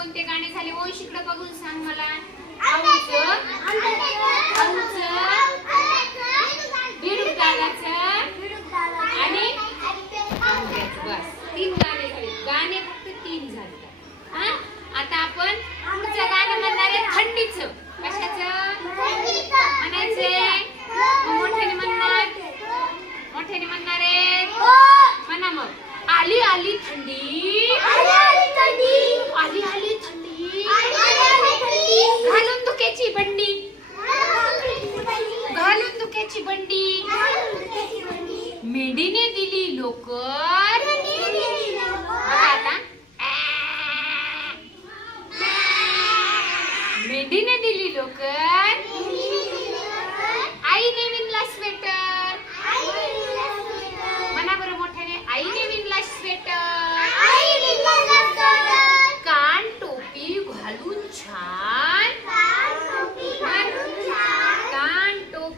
कोणते गाणे झाले? इकडे बघून सांग मला. आणि बस तीन गाणे झाले गाणे फक्त तीन झाले हा आता आपण पुढचं गाणं म्हणणार आहे थंडीचं कशाचं म्हणायचंय मोठ्याने म्हणणार मोठ्याने म्हणणार आहे म्हणा मग आली आली थंडी. आली आली थंडी. घालून धुक्याची बंडी. घालून धुक्याची बंडी. मेंढीने दिली लोकर. आता? मेंढीने दिली लोकर.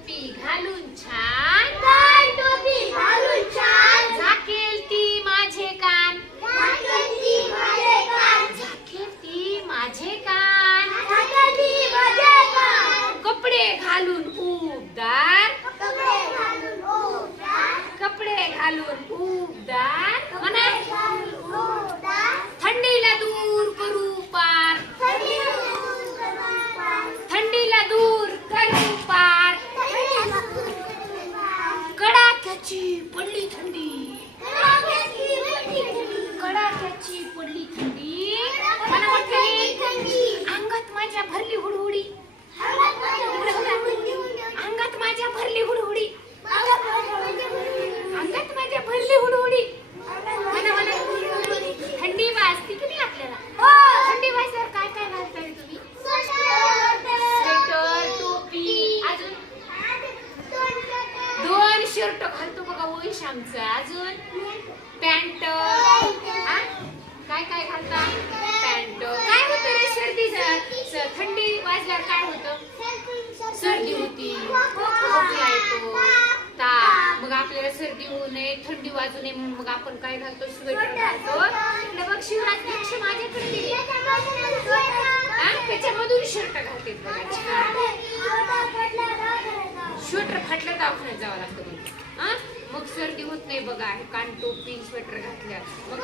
कान टोपी घालून छान. झाकेल ती माझे कान. झाकेल ती माझे कान. कपडे घालून उबदार. कपडे घालून उबदार. म्हणा थंडीला थंडी. कडाक्याची पडली थंडी. अंगात माझ्या भरली हुडहुडी. अंगात माझ्या भरली हुडहुडी. अंगात माझ्या भरली हुडहुडी. थंडी वाजते की नाही आपल्याला? थंडी वाजल्यावर काय काय घालताय तुम्ही? स्वेटर टोपी अजून? दोन शर्ट घालतो. वैश आमचं अजून? पॅन्ट? काय काय घालता? पॅन्ट. काय होतं रे सर्दीचं स- थंडी वाजल्यावर काय होतं? सर्दी होती. खोकला येतो. ताप. मग आपल्याला सर्दी होऊ नये थंडी वाजू नये म्हणून मग आपण काय घालतो? स्वेटर घालतो. इकडे बघ शिवराज लक्ष माझ्याकडे दिले? त्याच्यामधून शर्ट घालते बघा. छान स्वेटर फाटलं दवाखान्यात जावं लागतं हा? मग सर्दी होत नाही बघा हे कान टोपी स्वेटर घातल्या मग